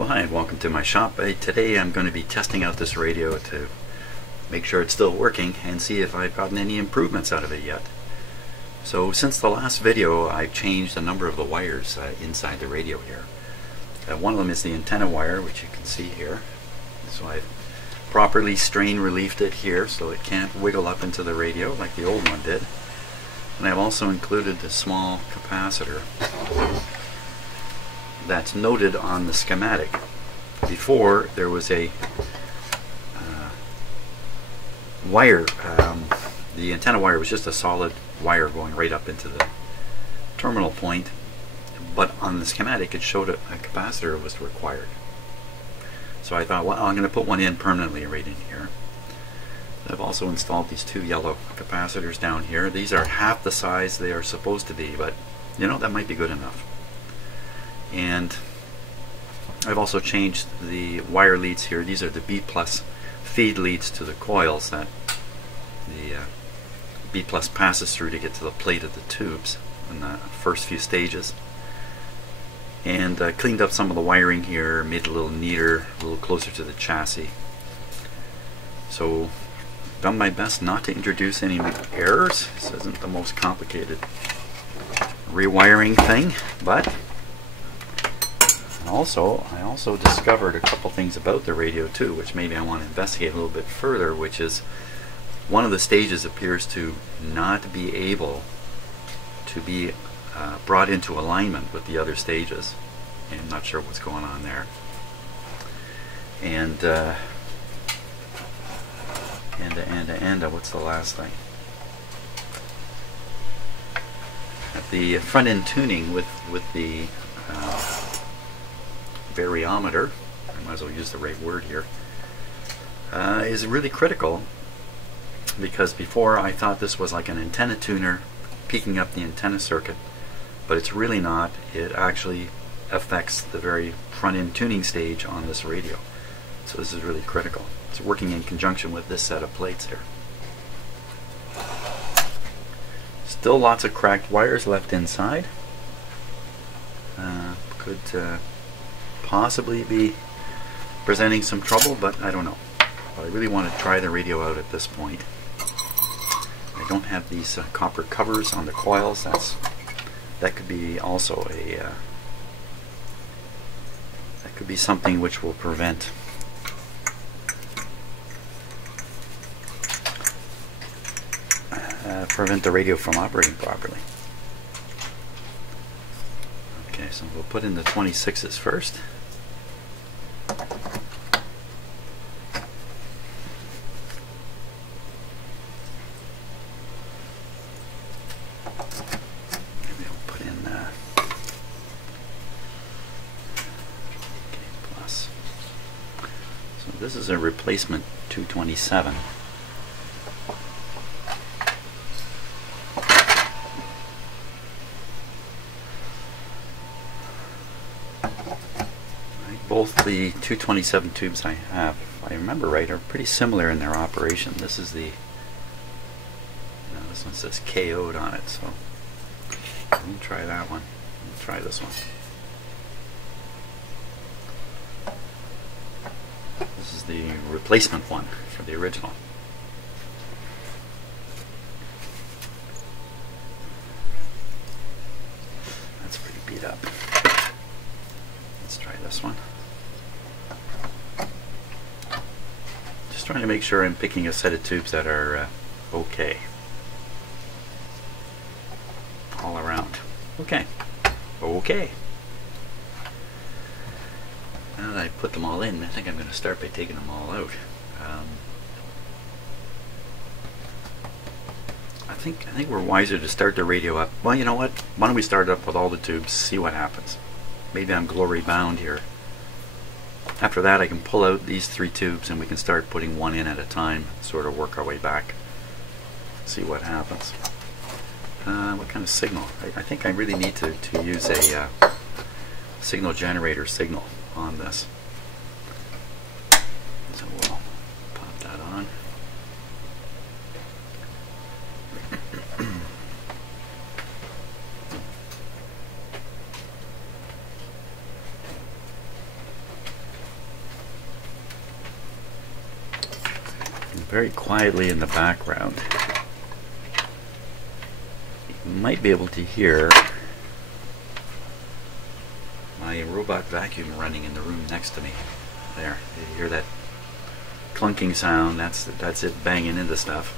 Well, hi, and welcome to my shop. Today I'm going to be testing out this radio to make sure it's still working and see if I've gotten any improvements out of it yet. So since the last video, I've changed a number of the wires inside the radio here. One of them is the antenna wire, which you can see here. So I've properly strain relieved it here so it can't wiggle up into the radio like the old one did. And I've also included the small capacitor that's noted on the schematic. Before, there was a wire, the antenna wire was just a solid wire going right up into the terminal point, but on the schematic it showed a capacitor was required. So I thought, well, I'm going to put one in permanently right in here. I've also installed these two yellow capacitors down here. These are half the size they are supposed to be, but you know, that might be good enough. And I've also changed the wire leads here. These are the B+ feed leads to the coils that the B+ passes through to get to the plate of the tubes in the first few stages. And cleaned up some of the wiring here, made it a little neater, a little closer to the chassis. So done my best not to introduce any errors. This isn't the most complicated rewiring thing, but I also discovered a couple things about the radio too, which maybe I want to investigate a little bit further, which is one of the stages appears to not be able to be brought into alignment with the other stages. And I'm not sure what's going on there. And what's the last thing? At the front end tuning with the variometer, I might as well use the right word here, is really critical, because before I thought this was like an antenna tuner peaking up the antenna circuit, but it's really not. It actually affects the very front end tuning stage on this radio. So this is really critical. It's working in conjunction with this set of plates here. Still lots of cracked wires left inside. Could possibly be presenting some trouble, but I don't know. I really want to try the radio out at this point. I don't have these copper covers on the coils. That could be also a that could be something which will prevent the radio from operating properly. Okay, so we'll put in the 26s first. Maybe I'll put in plus. So this is a replacement 227. Both the 227 tubes I have, if I remember right, are pretty similar in their operation. This is the, this one says KO'd on it, so we'll try that one. We'll try this one. This is the replacement one for the original. That's pretty beat up. Let's try this one. Trying to make sure I'm picking a set of tubes that are okay all around. Okay. Now that I put them all in, I think I'm going to start by taking them all out. I think we're wiser to start the radio up. Well, you know what? Why don't we start it up with all the tubes, see what happens. Maybe I'm glory bound here. After that, I can pull out these three tubes and we can start putting one in at a time, sort of work our way back, see what happens. What kind of signal? I think I really need to use a signal generator signal on this. So we'll pop that on. very quietly in the background. You might be able to hear my robot vacuum running in the room next to me. There, you hear that clunking sound? That's it banging into stuff.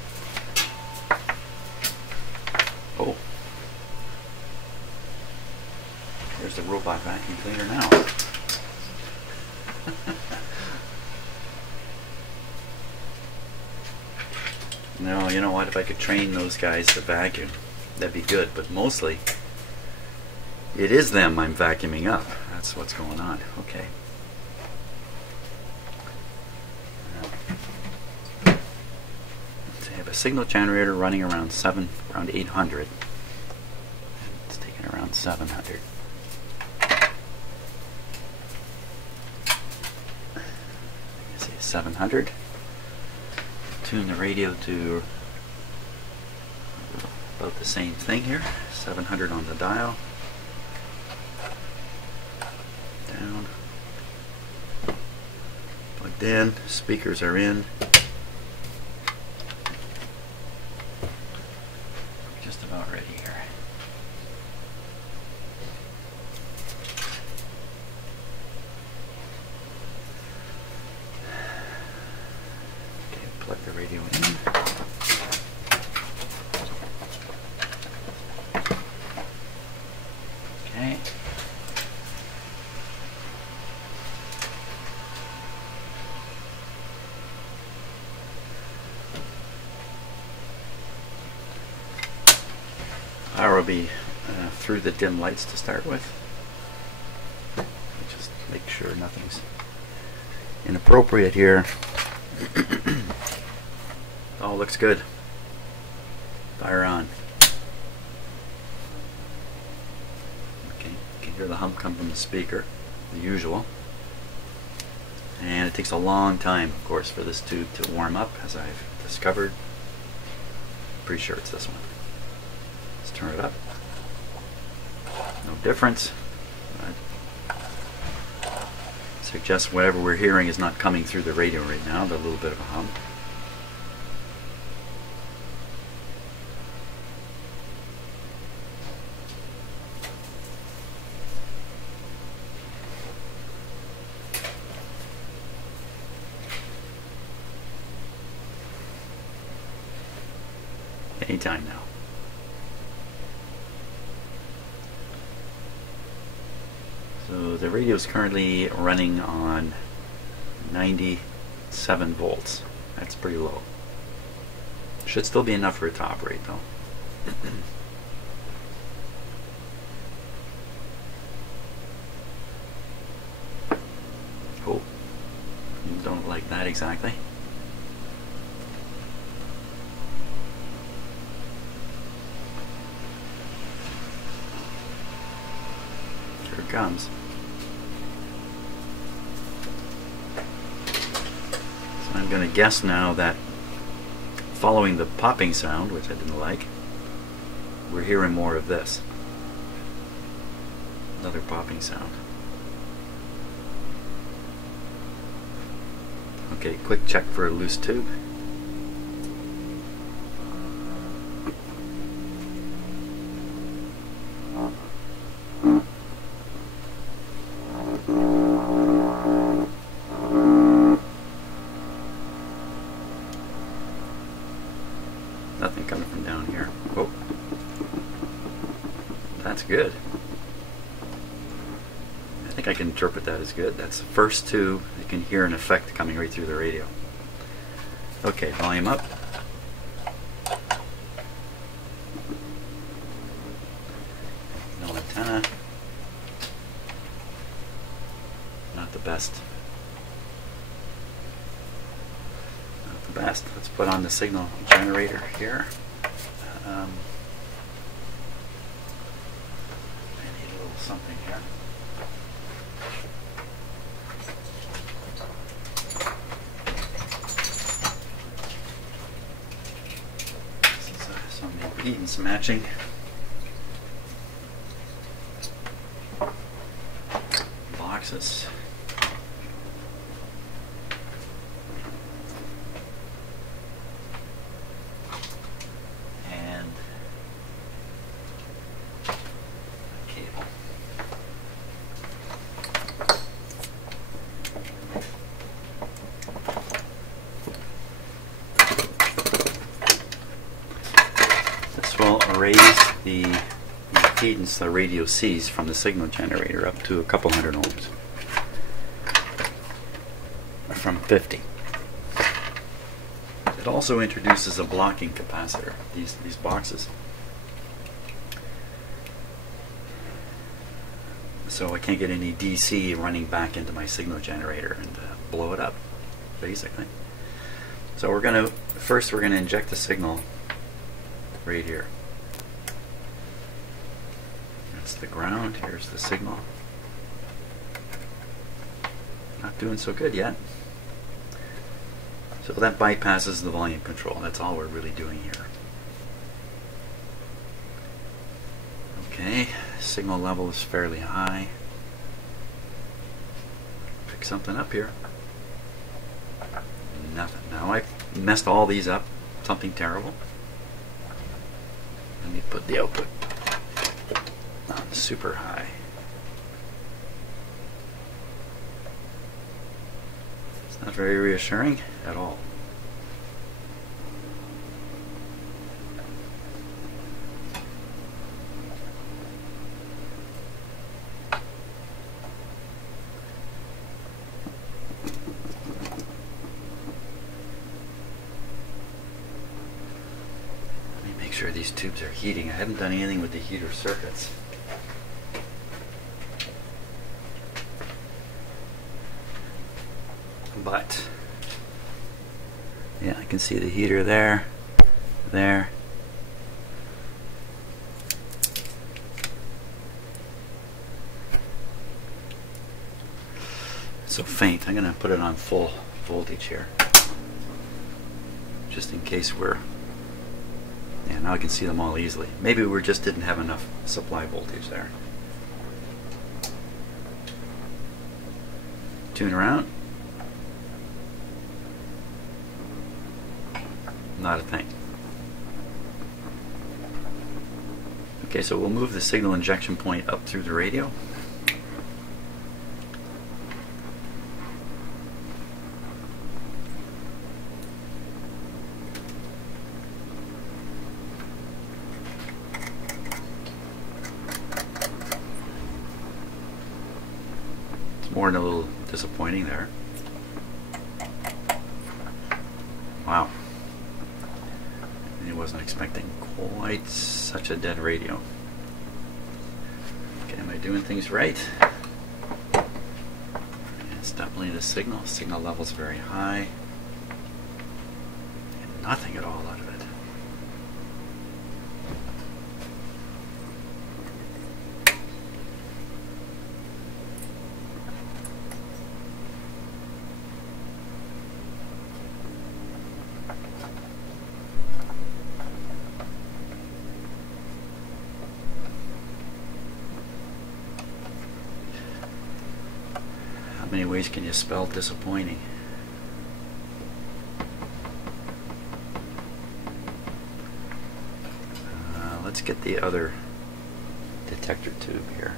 Oh, there's the robot vacuum cleaner now. No, you know what? If I could train those guys to vacuum, that'd be good. But mostly, it is them I'm vacuuming up. That's what's going on. Okay. So I have a signal generator running around 800. It's taking around 700. I see 700. Tune the radio to about the same thing here. 700 on the dial. Down. Plugged in. Speakers are in. Just about ready here. Okay, plug the radio in. Okay. Power will be through the dim lights to start with. Just make sure nothing's inappropriate here. All looks good. Fire on. Okay, you can hear the hum come from the speaker, the usual. And it takes a long time, of course, for this tube to warm up, as I've discovered. Pretty sure it's this one. Let's turn it up. No difference. Suggests whatever we're hearing is not coming through the radio right now, but a little bit of a hum. Anytime now. So the radio is currently running on 97 volts. That's pretty low. Should still be enough for it to operate though. Oh, you don't like that exactly. Here it comes. So I'm going to guess now that following the popping sound, which I didn't like, we're hearing more of this. Another popping sound. Okay, quick check for a loose tube. Nothing coming from down here. Oh, that's good. I think I can interpret that as good. That's the first two. You can hear an effect coming right through the radio. Okay, volume up. No antenna. Not the best. Not the best. Let's put on the signal generator here. I need a little something here. Some impedance matching. Boxes. resistance the radio sees from the signal generator up to a couple hundred ohms. From 50. It also introduces a blocking capacitor, these boxes. So I can't get any DC running back into my signal generator and blow it up, basically. So we're going to, first we're going to inject the signal right here. That's the ground, here's the signal. Not doing so good yet. So that bypasses the volume control. That's all we're really doing here. Okay, signal level is fairly high. Pick something up here. Nothing. Now I've messed all these up. Something terrible. Let me put the output on super high. It's not very reassuring at all. Make sure these tubes are heating. I haven't done anything with the heater circuits. But yeah, I can see the heater there, there. It's so faint. I'm going to put it on full voltage here, just in case we're. Yeah, now I can see them all easily. Maybe we just didn't have enough supply voltage there. Tune around. Not a thing. Okay, so we'll move the signal injection point up through the radio. More than a little disappointing there. Wow. I wasn't expecting quite such a dead radio. Okay, am I doing things right? It's definitely the signal. Signal level's very high. And nothing at all out of it. How many ways can you spell disappointing? Let's get the other detector tube here.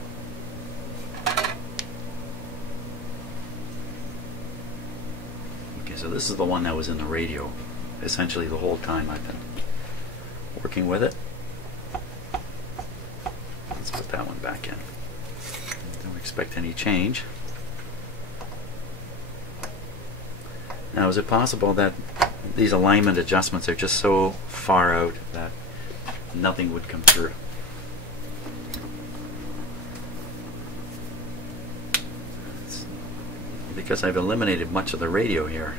Okay, so this is the one that was in the radio essentially the whole time I've been working with it. Let's put that one back in. Don't expect any change. Now, is it possible that these alignment adjustments are just so far out that nothing would come through? It's because I've eliminated much of the radio here.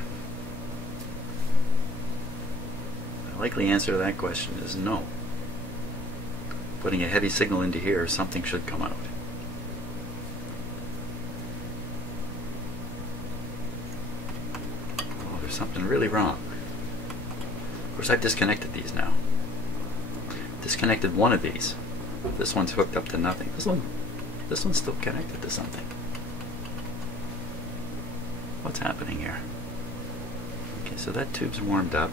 The likely answer to that question is no. Putting a heavy signal into here, something should come out. Something really wrong. Of course, I've disconnected these now. Disconnected one of these. This one's hooked up to nothing. This one's still connected to something. What's happening here? Okay, so that tube's warmed up.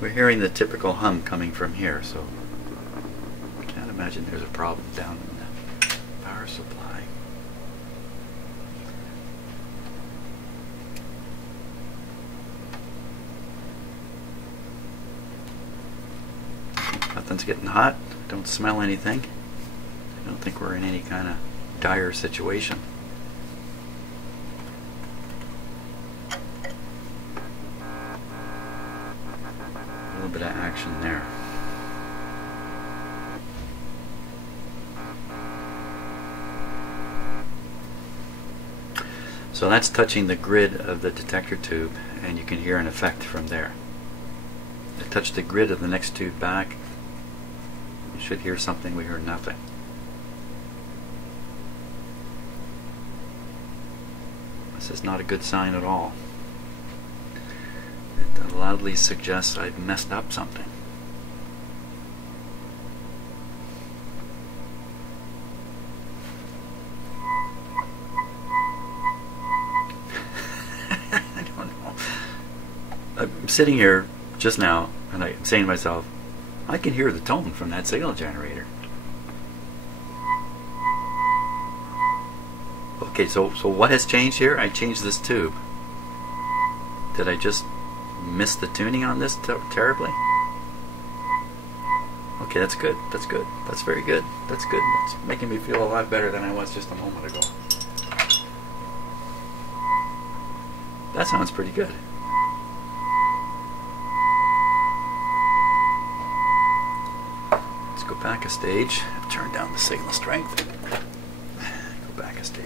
We're hearing the typical hum coming from here, so I can't imagine there's a problem down in the power supply. Nothing's getting hot. Don't smell anything. I don't think we're in any kind of dire situation. A little bit of action there. So that's touching the grid of the detector tube, and you can hear an effect from there. I touch the grid of the next tube back. You should hear something. We heard nothing. This is not a good sign at all. It loudly suggests I've messed up something. I'm sitting here just now and I'm saying to myself, I can hear the tone from that signal generator. Okay, so what has changed here? I changed this tube. Did I just miss the tuning on this terribly? Okay, that's good. That's good. That's very good. That's good. It's making me feel a lot better than I was just a moment ago. That sounds pretty good. Go back a stage, turn down the signal strength, go back a stage.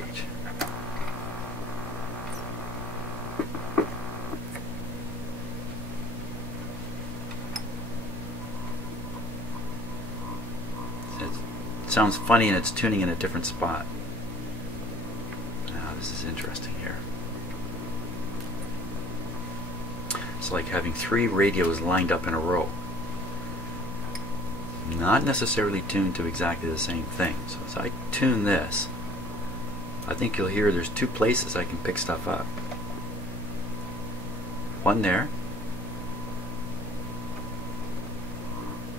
It sounds funny and it's tuning in a different spot. Now this is interesting here. It's like having 3 radios lined up in a row. Not necessarily tuned to exactly the same thing. So as I tune this, I think you'll hear there's 2 places I can pick stuff up. One there,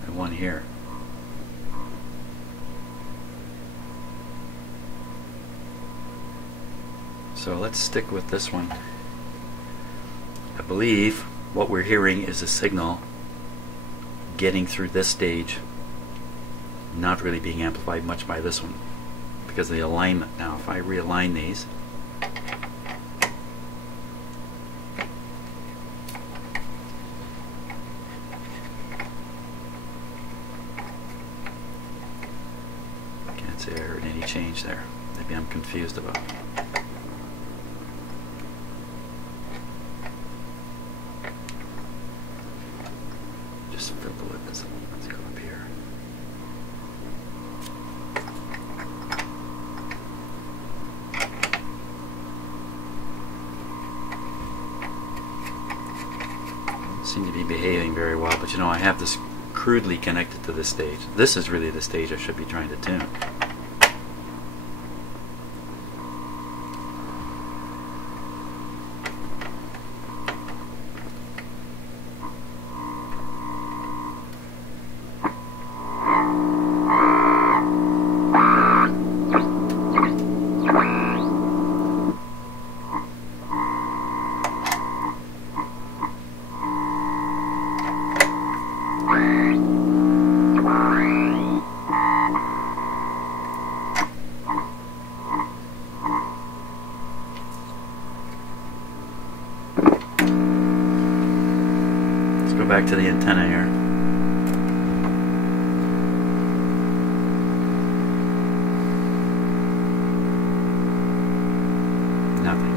and one here. So let's stick with this one. I believe what we're hearing is a signal getting through this stage, not really being amplified much by this one because of the alignment. Now if I realign these, can't say I heard any change there. Maybe I'm confused about it. Just fill the lip. Let's go up here. Seem to be behaving very well, but you know, I have this crudely connected to this stage. This is really the stage I should be trying to tune. Back to the antenna here. Nothing.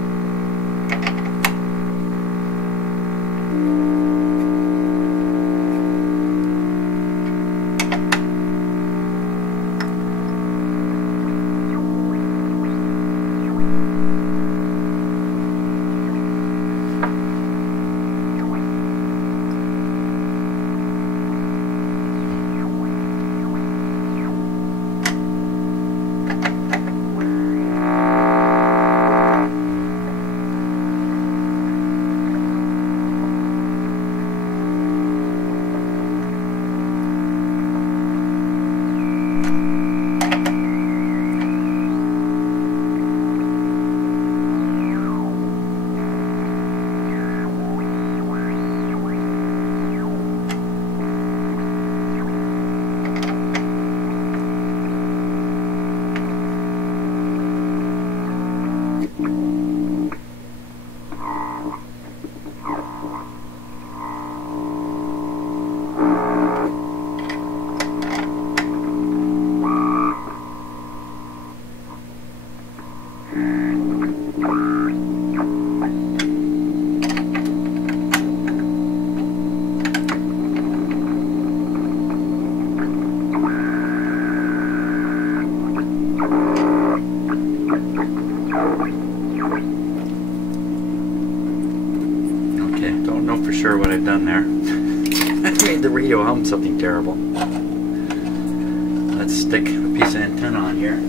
Okay, don't know for sure what I've done there. I made the radio hum something terrible. Let's stick a piece of antenna on here.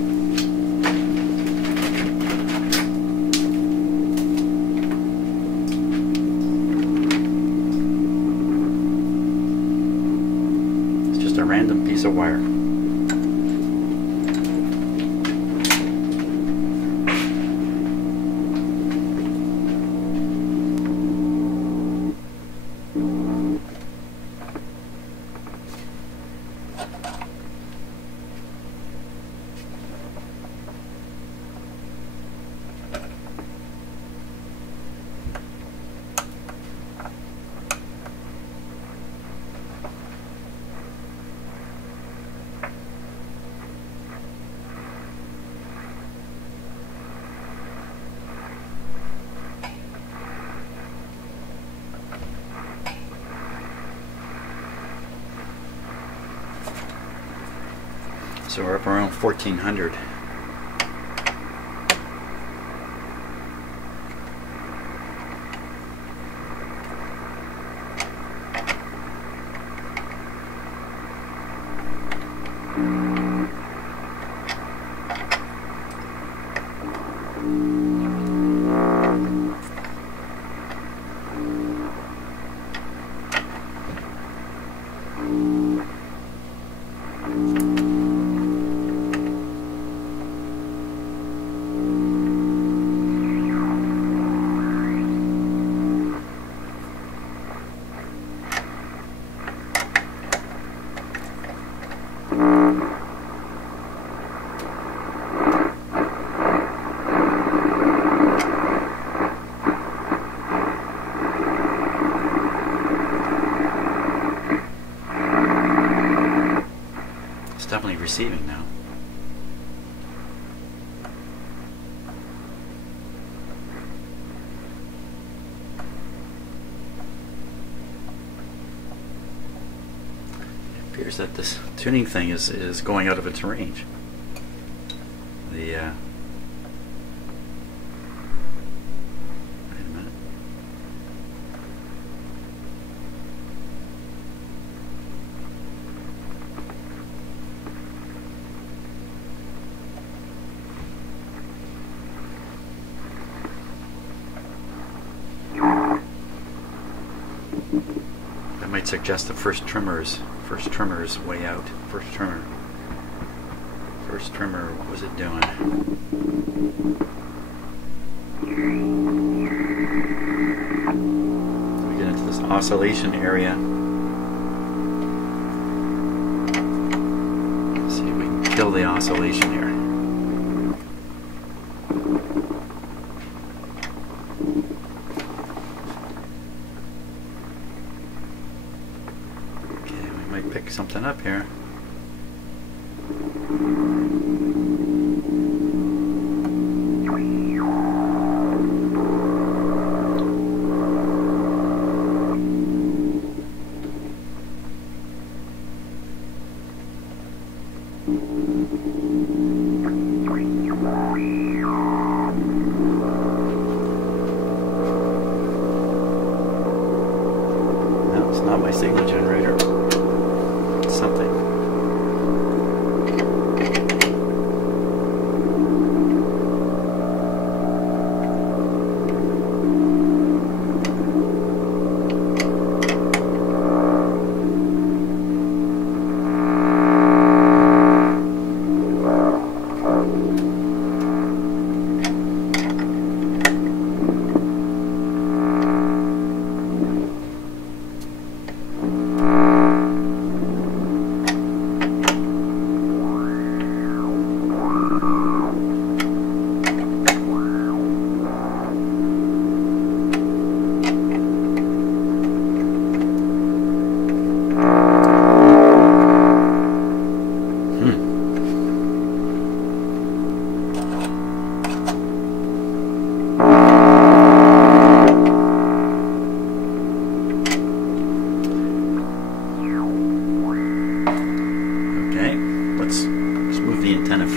It's just a random piece of wire. So we're up around 1400. It's definitely receiving now. It appears that this tuning thing is going out of its range. Wait a minute. That might suggest the first trimmer is way out. First trimmer, what was it doing? We get into this oscillation area. Let's see if we can kill the oscillation here. Pick something up here. No, it's not my signal generator. Something.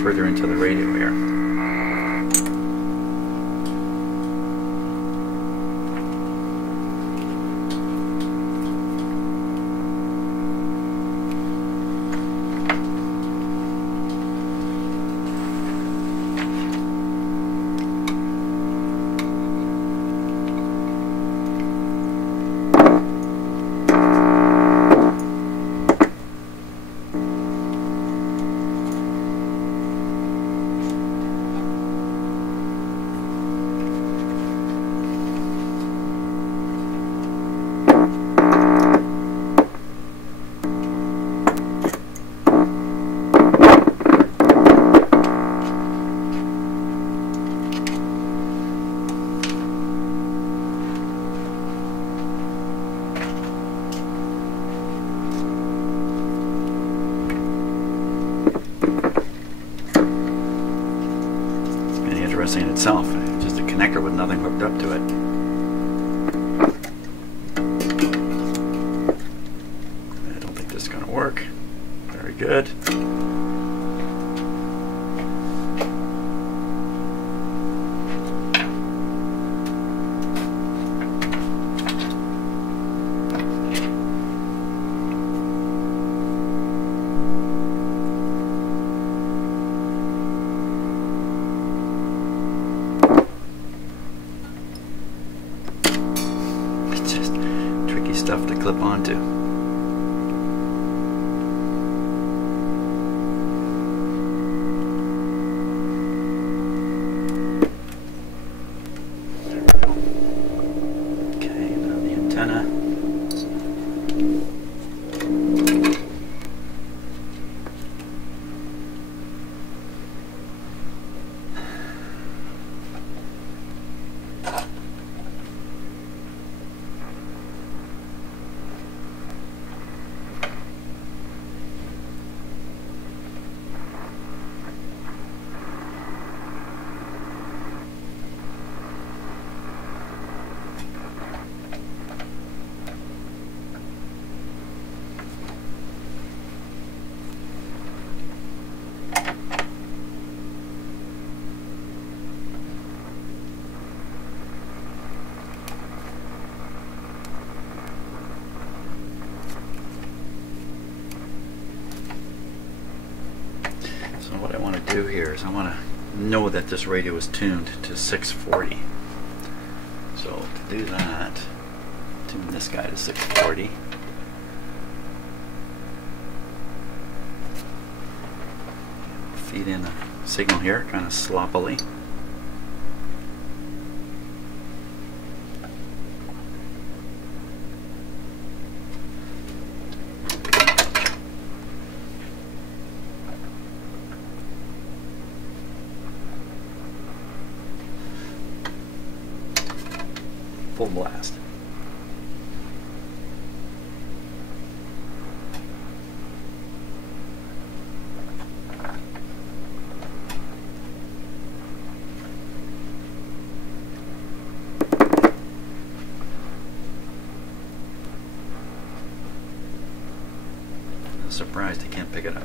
Further into the radio here. servicing itself. Just a connector with nothing hooked up to it. I don't think this is going to work. Very good. Stuff to clip onto. There we go. Okay, now the antenna. So what I want to do here is I want to know that this radio is tuned to 640. So to do that, tune this guy to 640. Feed in a signal here, kind of sloppily. Full blast. I'm surprised I can't pick it up.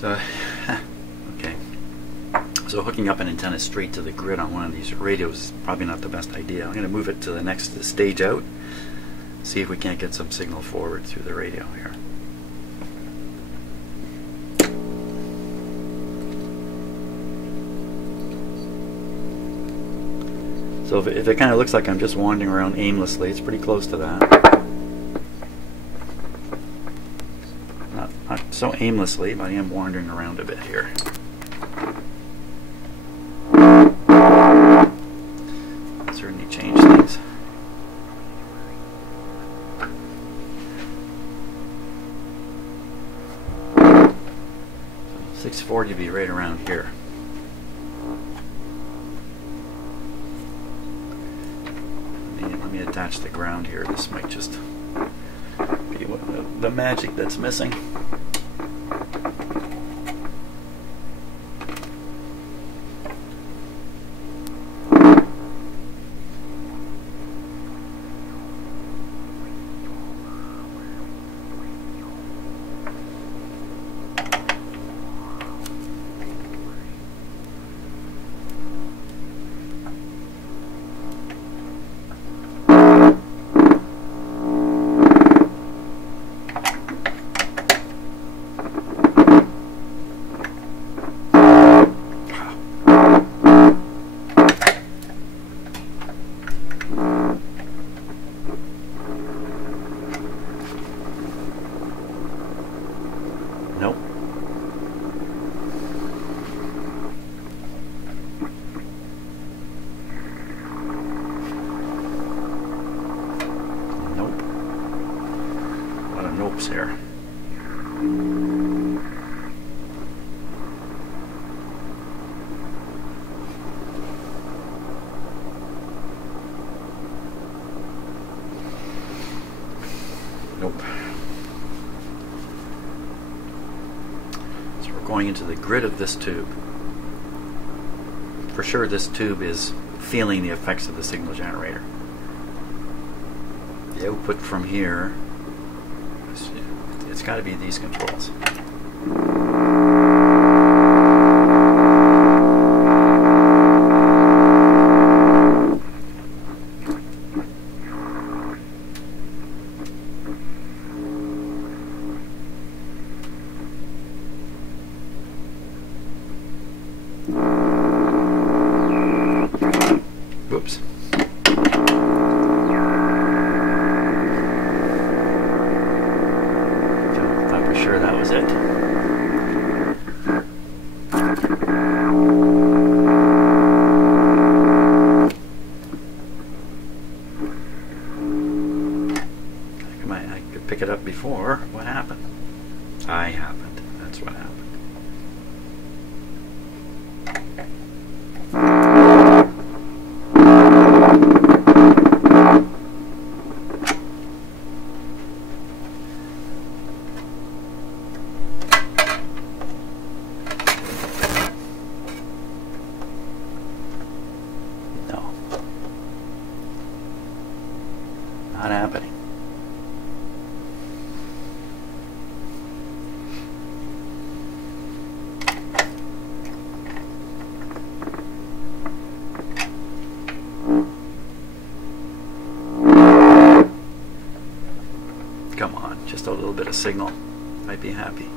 So, okay. So hooking up an antenna straight to the grid on one of these radios is probably not the best idea. I'm going to move it to the next stage out, see if we can't get some signal forward through the radio here. So if it kind of looks like I'm just wandering around aimlessly, it's pretty close to that. Not so aimlessly, but I am wandering around a bit here. Certainly change things. 640 to be right around here. Let me attach the ground here. This might just be the magic that's missing. ropes here. Nope. So we're going into the grid of this tube. For sure this tube is feeling the effects of the signal generator. The output from here, it's got to be these controls. Whoops. Thought for sure that was it. I could pick it up before. What happened? I happened. That's what happened. Not happening. Come on, just a little bit of signal. I'd be happy.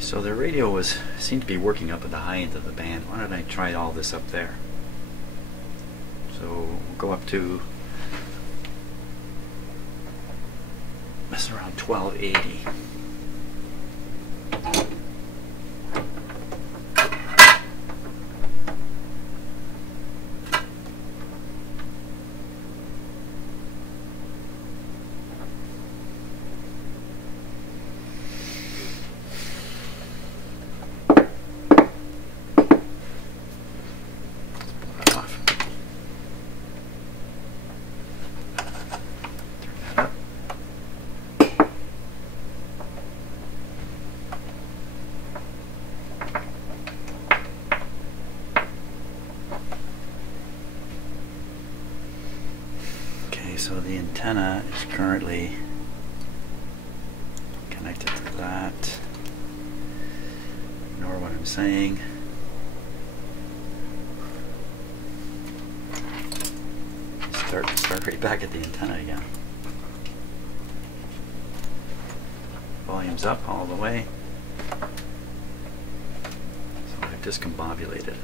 So the radio seemed to be working up at the high end of the band. Why don't I try all this up there? So we'll go up to that's around 1280. So the antenna is currently connected to that. Ignore what I'm saying. Start right back at the antenna again. Volume's up all the way. So I've discombobulated.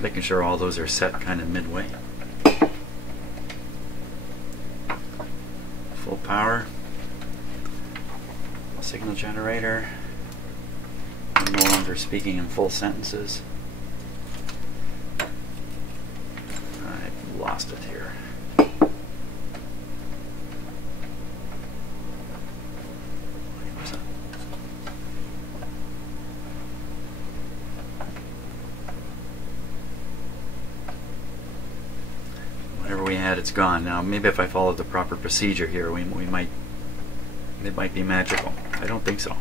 Making sure all those are set kind of midway. Full power. Signal generator. I'm no longer speaking in full sentences. I've lost it here. Whatever we had, it's gone. Now maybe if I followed the proper procedure here, it might be magical. I don't think so.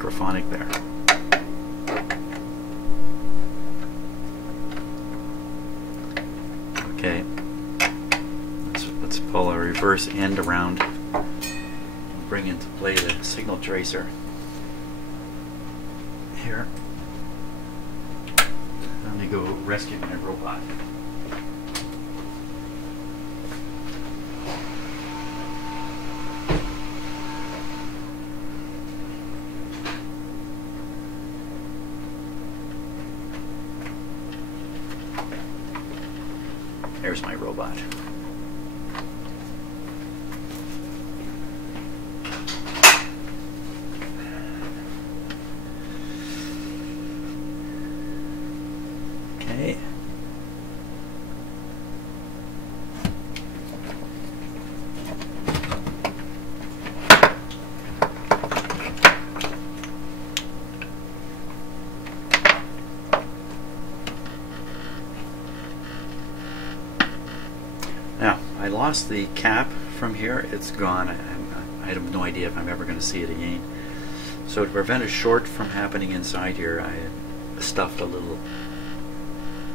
microphonic there. Okay, let's pull a reverse end around, bring into play the signal tracer here. Let me go rescue my robot. There's my robot. Okay. Now, I lost the cap from here. It's gone. I have no idea if I'm ever going to see it again. So to prevent a short from happening inside here, I stuffed a little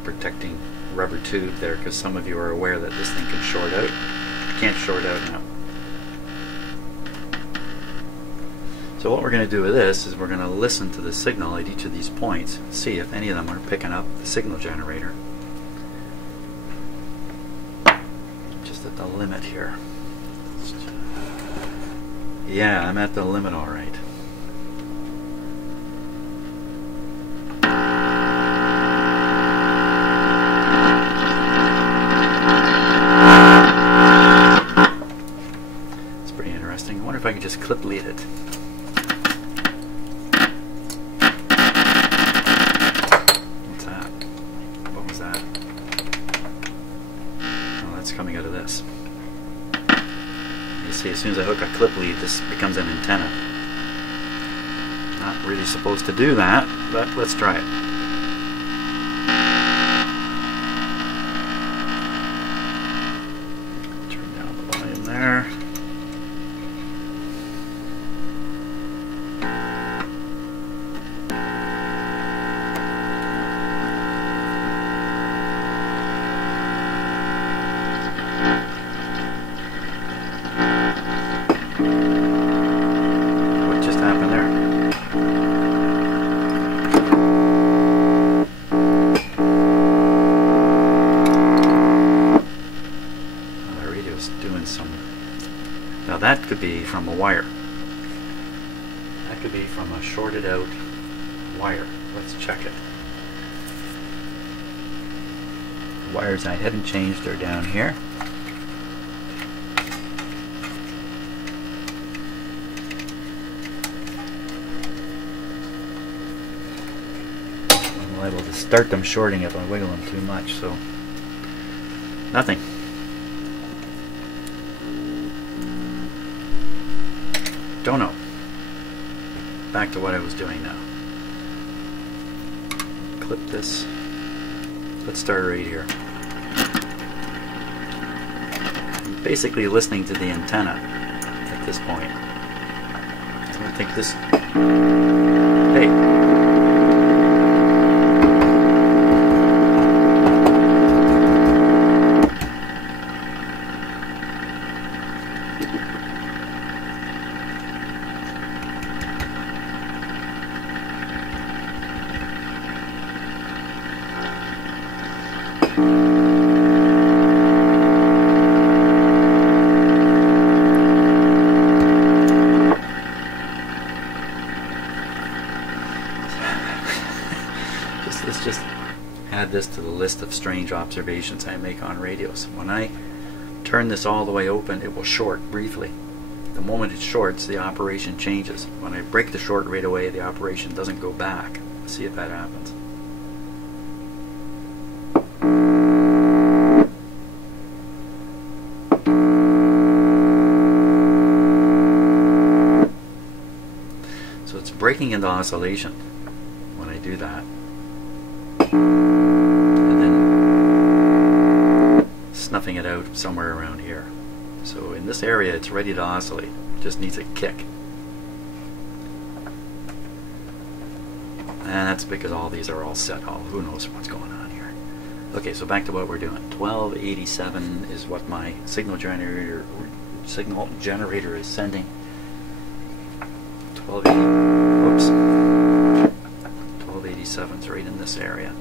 protecting rubber tube there, because some of you are aware that this thing can short out. Can't short out now. So what we're going to do with this is we're going to listen to the signal at each of these points, see if any of them are picking up the signal generator. Just at the limit here. Yeah, I'm at the limit all right. It's pretty interesting. I wonder if I can just clip lead it. What's that? What was that? Oh, that's coming out of this. You see, as soon as I hook a clip lead, this becomes an antenna. Not really supposed to do that, but let's try it. Turn down the volume there. What just happened there? The radio's doing some. Now that could be from a wire. That could be from a shorted out wire. Let's check it. The wires I hadn't changed are down here. I'm liable to start them shorting if I wiggle them too much, so nothing. Don't know. Back to what I was doing now. Clip this. Let's start right here. I'm basically listening to the antenna at this point. I don't think this. Hey. Let's just add this to the list of strange observations I make on radios. When I turn this all the way open, it will short briefly. The moment it shorts, the operation changes. When I break the short right away, the operation doesn't go back. Let's see if that happens. So it's breaking into oscillation when I do that. And then snuffing it out somewhere around here. So in this area it's ready to oscillate. It just needs a kick. And that's because all these are all set. Oh, who knows what's going on here. Okay, so back to what we're doing. 1287 is what my signal generator is sending. 1287 is right in this area.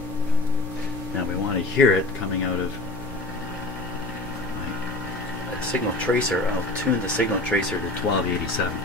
Now we want to hear it coming out of my signal tracer. I'll tune the signal tracer to 1287.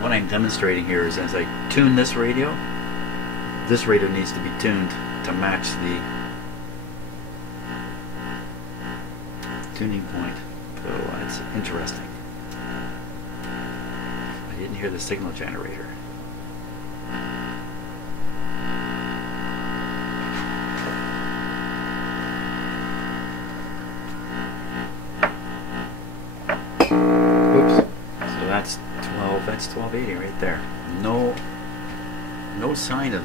What I'm demonstrating here is as I tune this radio needs to be tuned to match the tuning point. So it's interesting. I didn't hear the signal generator. That's 1280 right there. No sign of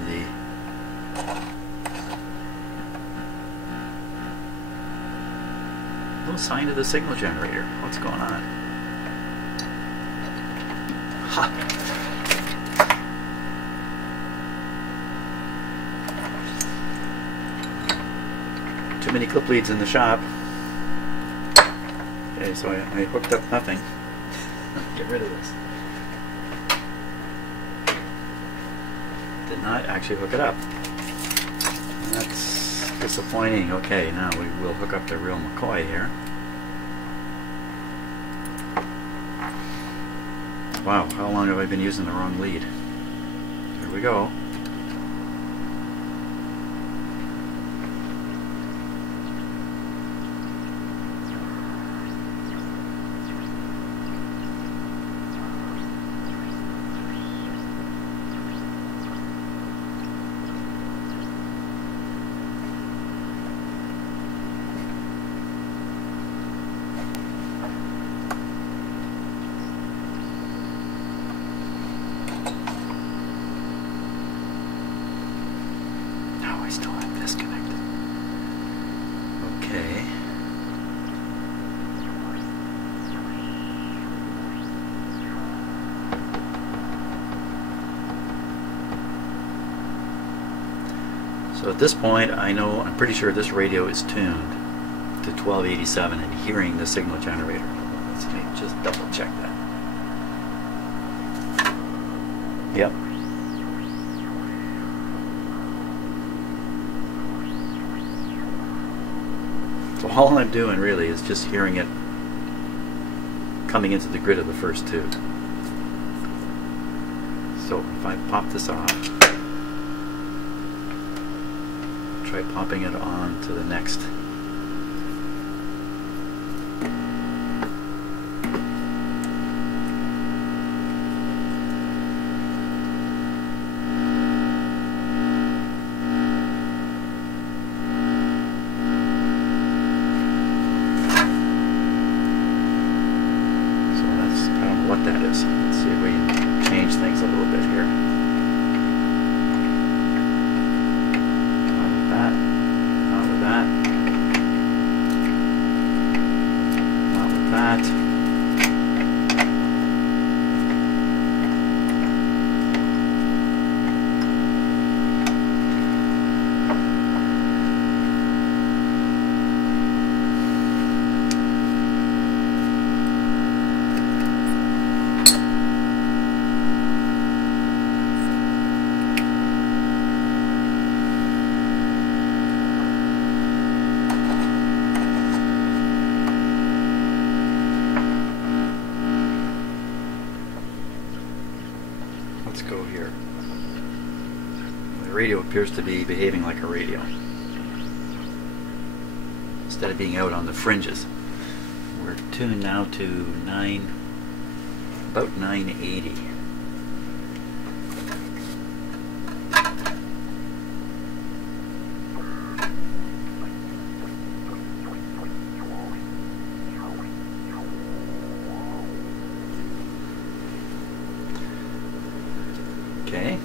the signal generator. What's going on? Ha! Too many clip leads in the shop. Okay, so I hooked up nothing. Get rid of this. Did not actually hook it up. That's disappointing. Okay, now we will hook up the real McCoy here. Wow, how long have I been using the wrong lead? Here we go. I still have disconnected. Okay. So at this point, I'm pretty sure this radio is tuned to 1287 and hearing the signal generator. Let's just double check that. Yep. So all I'm doing really is just hearing it coming into the grid of the first two. So if I pop this off, try popping it on to the next. What that is. Let's see if we can change things a little bit here. Not with that. Not with that. Not with that. Let's go here. The radio appears to be behaving like a radio instead of being out on the fringes. We're tuned now to about 980. Okay.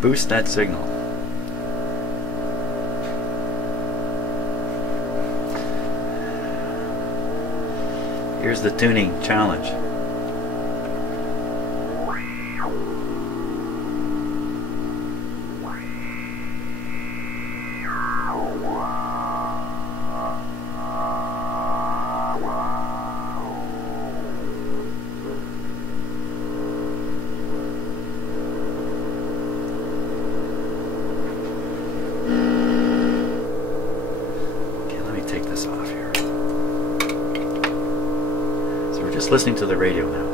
Boost that signal. Here's the tuning challenge. Just listening to the radio now.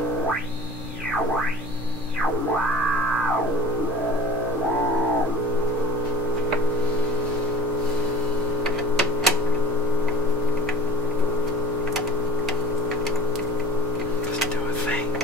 Doesn't do a thing.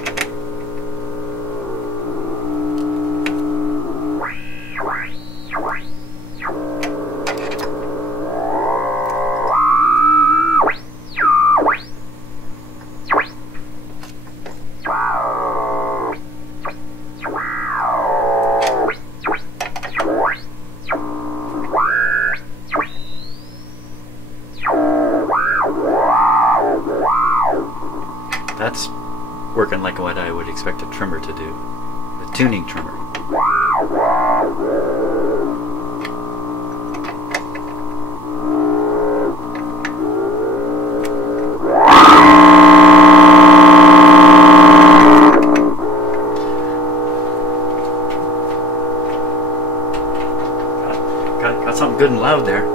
That's working like what I would expect a trimmer to do. A tuning trimmer. Got something good and loud there.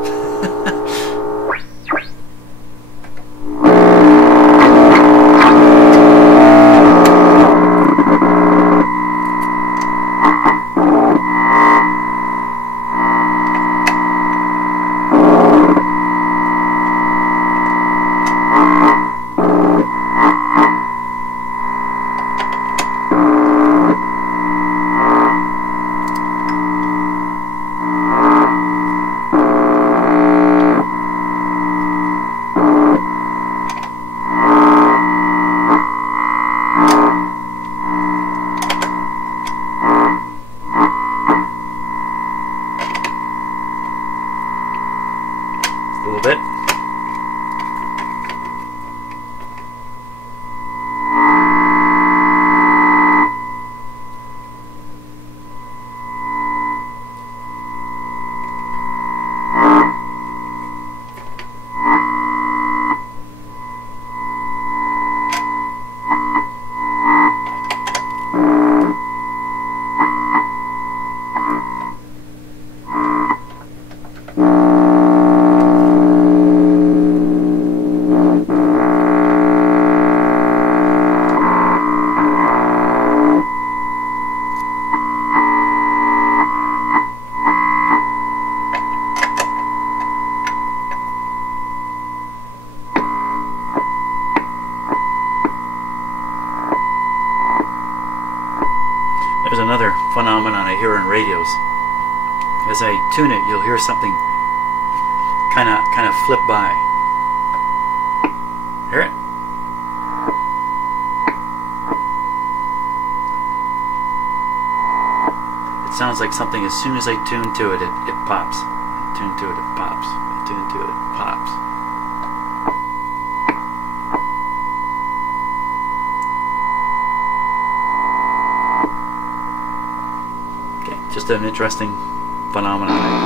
A little bit. There's another phenomenon I hear in radios. As I tune it, you'll hear something kind of flip by. Hear it? It sounds like something. As soon as I tune to it, it pops. I tune to it, it pops. I tune to it, it pops. Just an interesting phenomenon.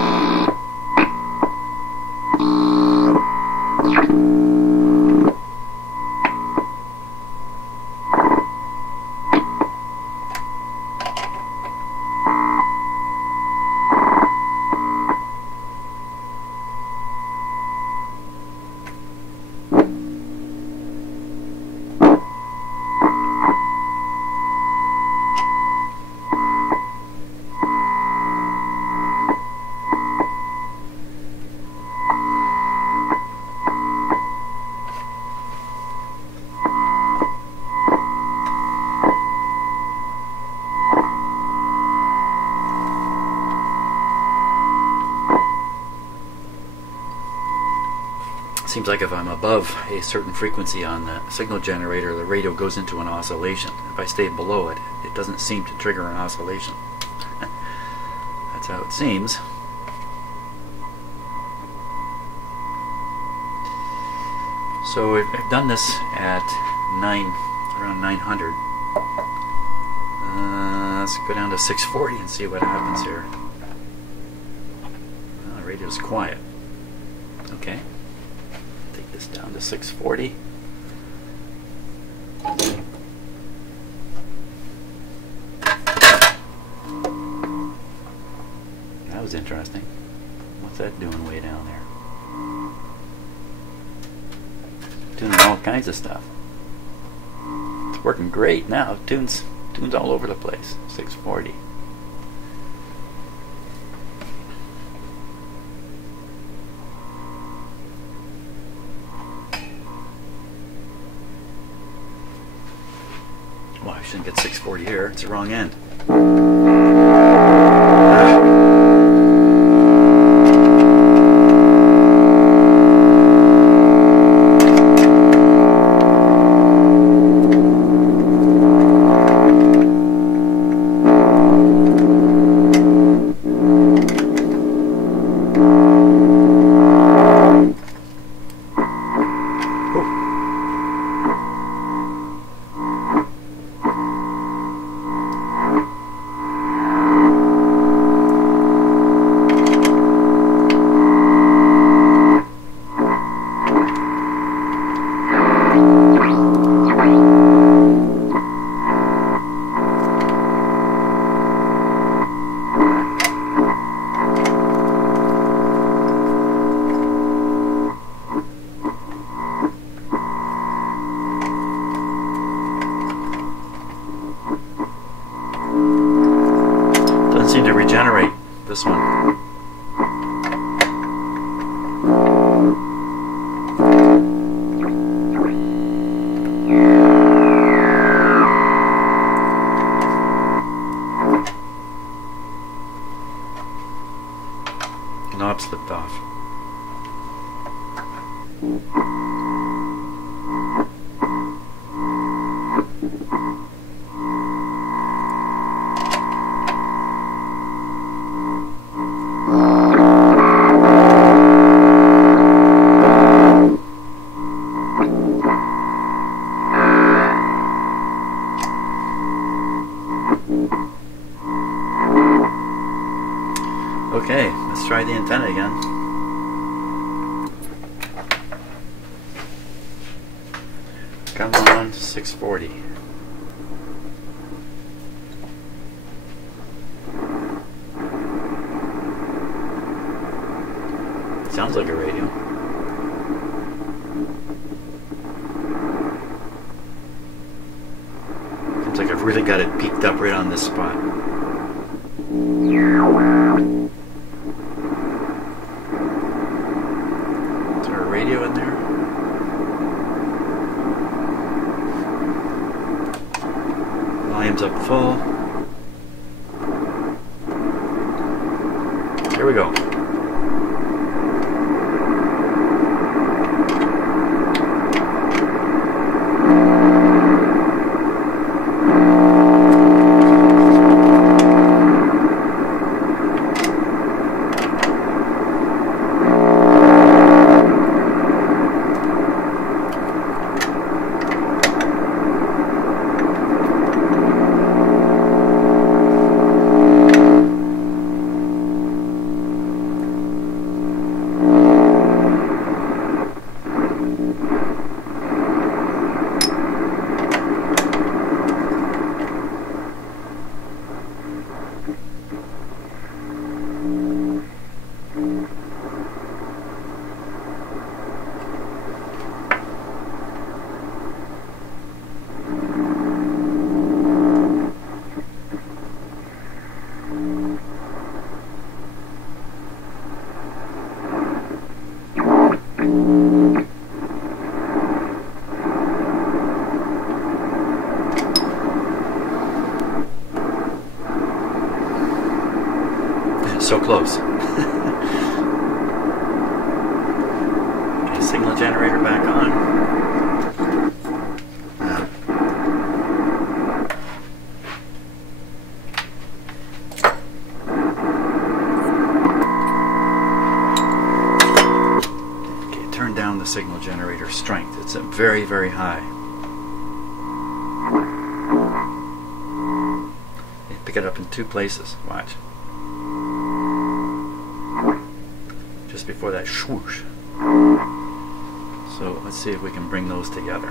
seems like if I'm above a certain frequency on the signal generator, the radio goes into an oscillation. If I stay below it, it doesn't seem to trigger an oscillation. That's how it seems. So I've done this at around 900. Let's go down to 640 and see what happens here. Well, the radio's quiet. Okay. Take this down to 640. That was interesting. What's that doing way down there? Doing all kinds of stuff. It's working great now. Tunes all over the place. 640. Well, I shouldn't get 640 here. It's the wrong end. Seem to regenerate this one. Knob slipped off. Okay, let's try the antenna again. Come on, 640. Sounds like a radio. Seems like I've really got it peaked up right on this spot. Is there a radio in there? Volume's up full. Here we go. So close. Okay, signal generator back on. Okay, turn down the signal generator strength. It's at very, very high. You pick it up in two places. Watch. Just before that swoosh. So let's see if we can bring those together.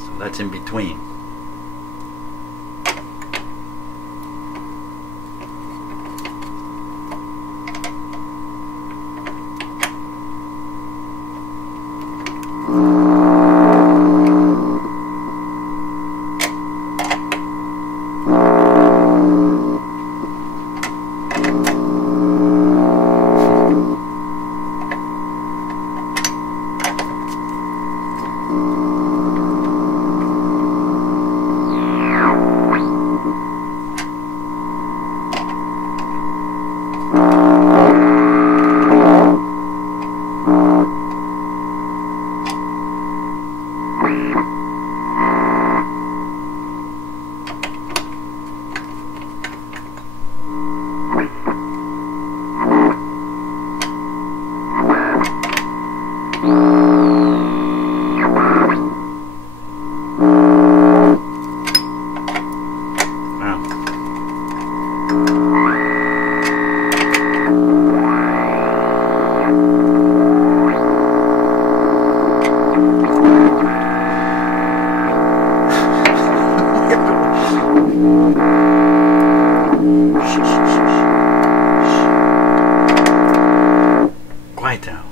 So that's in between. Quiet down.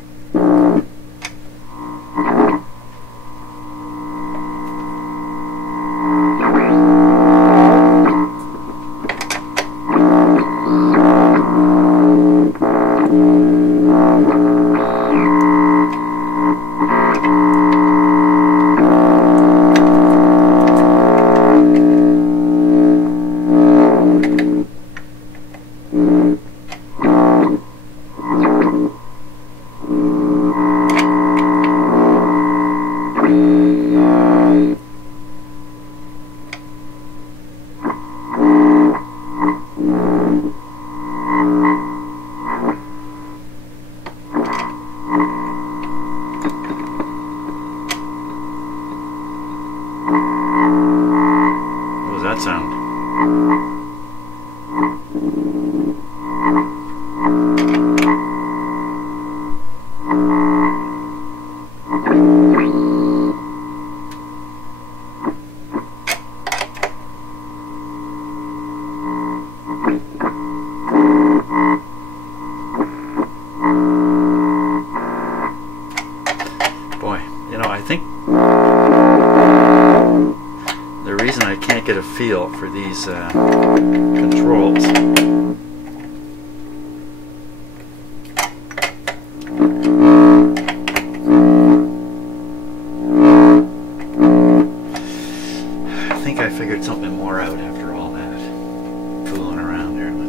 That sound. Boy, you know, I think the reason I can't get a feel for these controls I think I figured something more out after all that fooling around there.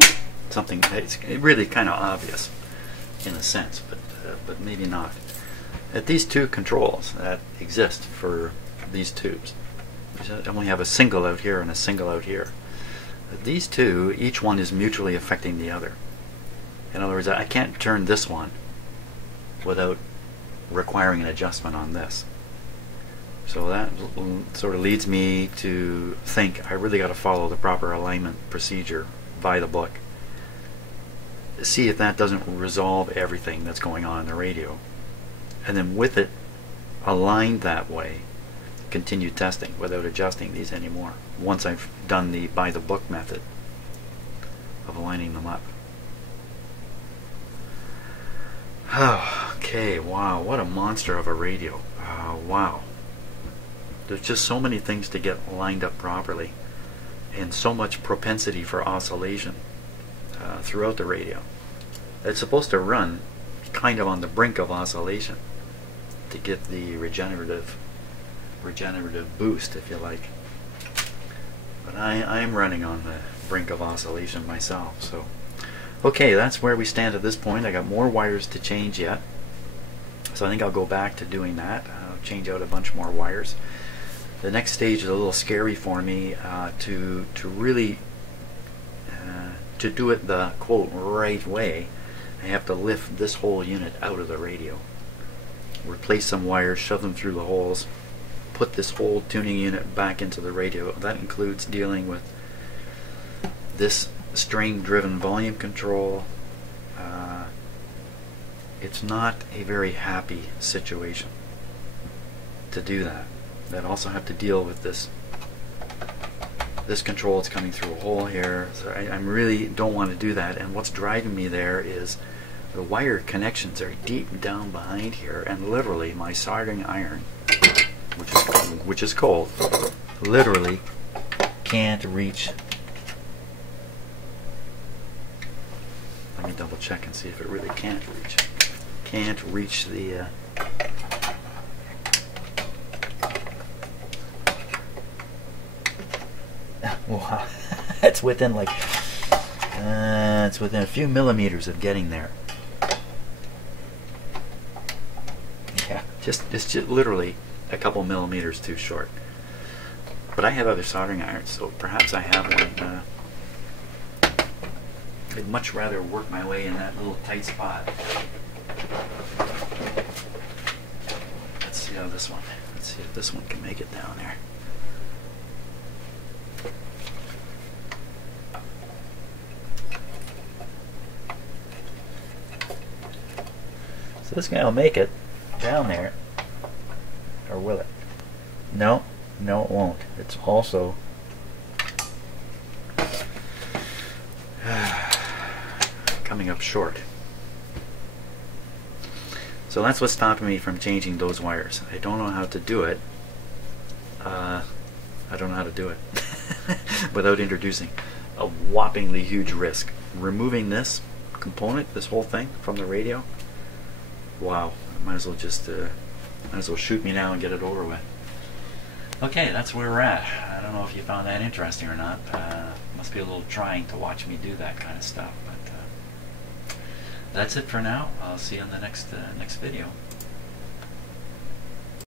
Something, it's really kind of obvious in a sense, but maybe not. That these two controls that exist for these tubes, I only have a single out here and a single out here. These two, each one is mutually affecting the other. In other words, I can't turn this one without requiring an adjustment on this. So that sort of leads me to think I really got to follow the proper alignment procedure by the book. See if that doesn't resolve everything that's going on in the radio. And then with it aligned that way, continue testing without adjusting these anymore once I've done the by the book method of aligning them up. Okay, wow, what a monster of a radio. Wow. There's just so many things to get lined up properly and so much propensity for oscillation throughout the radio. It's supposed to run kind of on the brink of oscillation to get the regenerative boost, if you like. But I'm running on the brink of oscillation myself. So Okay, that's where we stand at this point. I got more wires to change yet, so I think I'll go back to doing that. I'll change out a bunch more wires. The next stage is a little scary for me to really to do it the quote right way. I have to lift this whole unit out of the radio, replace some wires, shove them through the holes, put this whole tuning unit back into the radio. That includes dealing with this string driven volume control. It's not a very happy situation to do that. Then also have to deal with this control. It's coming through a hole here, so I really don't want to do that. And what's driving me there is the wire connections are deep down behind here, and literally my soldering iron, which is cold, literally can't reach. Let me double check and see if it really can't reach the wow. It's within like it's within a few millimeters of getting there. Yeah, it's just literally a couple millimeters too short. But I have other soldering irons, so perhaps I have one. I'd much rather work my way in that little tight spot. Let's see how this one. Let's see if this one can make it down there. So this guy will make it down there, or will it? No, it won't. It's also coming up short. So that's what's stopping me from changing those wires. I don't know how to do it. I don't know how to do it without introducing a whoppingly huge risk. Removing this component, this whole thing from the radio. Wow, might as well just might as well shoot me now and get it over with. Okay, that's where we're at. I don't know if you found that interesting or not. Must be a little trying to watch me do that kind of stuff, but that's it for now. I'll see you on the next video.